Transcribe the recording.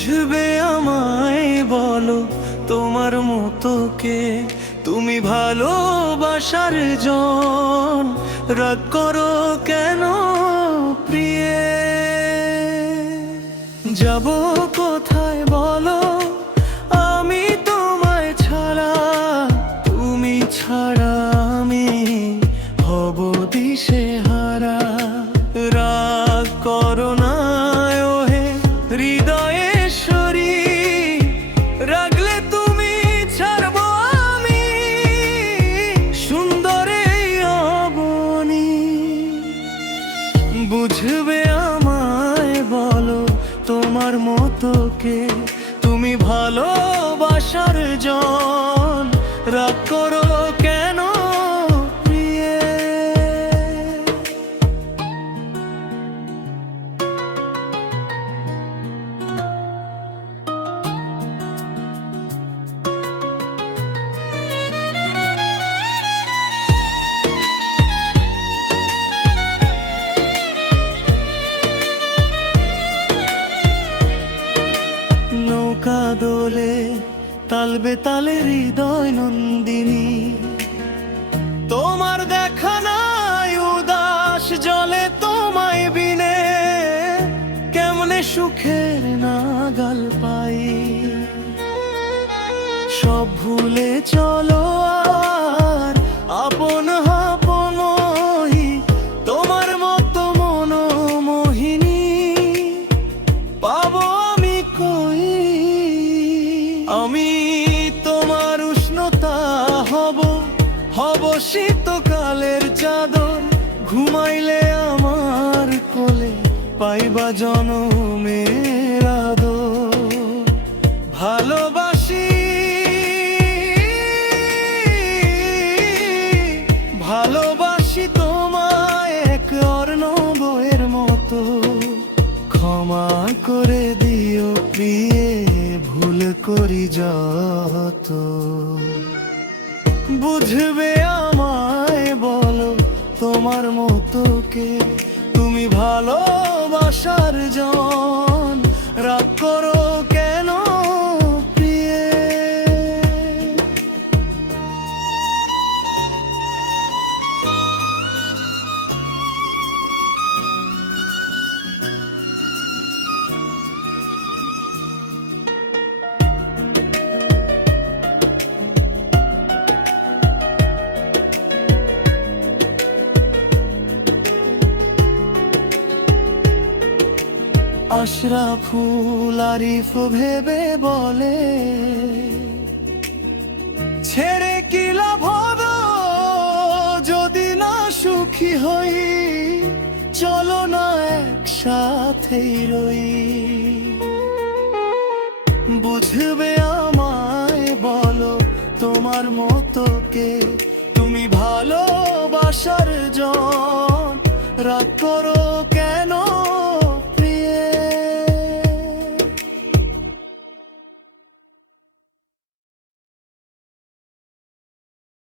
বুঝবে আমায় বলো তোমার মতো কে? তুমি ভালোবাসার জন, রাগ করো কেন প্রিয়ে? যাব কোথায় বলো আমি তোমায় ছাড়া? তুমি ছাড়া আমি হব দিশেহারা। রাগ করো না ওহে হৃদয়েশ্বরী, রাগলে তুমি ছাড়বো আমি সুন্দর এই অবনী। বুঝবে আমায় বলো তোমার মতো কে? তুমি ভালোবাসার জন, রাগ করো কেন প্রিয়ে? নৌকা দোলে তালবে তালে হৃদয় নন্দিনী, তোমার দেখা নাই উদাস জলে তোমায় বিনে। কেমনে সুখের নাগাল পাই, সব ভুলে চলো আর আপন আপন মহি। তোমার মতো মনোমোহিনী পাবো আমি কই? আমি তোমার উষ্ণতা হব, হব শীতকালের চাদর। ঘুমাইলে আমার কোলে পাইবা জনমের আদর। ভালোবাসি ভালোবাসি তোমায় এক অর্ণবের মতো। ক্ষমা করে দিও প্রিয়ে ভুল করি যত। বুঝবে আমায় বলো তোমার মতো কে? তুমি ভালোবাসার জন, রাগ করো কেন প্রিয়ে? আশরাফুল আরিফ ভেবে বলে, ছেড়ে কি লাভ হবে যদি না সুখী হই? চলো না একসাথেই রই। বুঝবে আমায় বলো তোমার মতো কে? তুমি ভালোবাসার জন,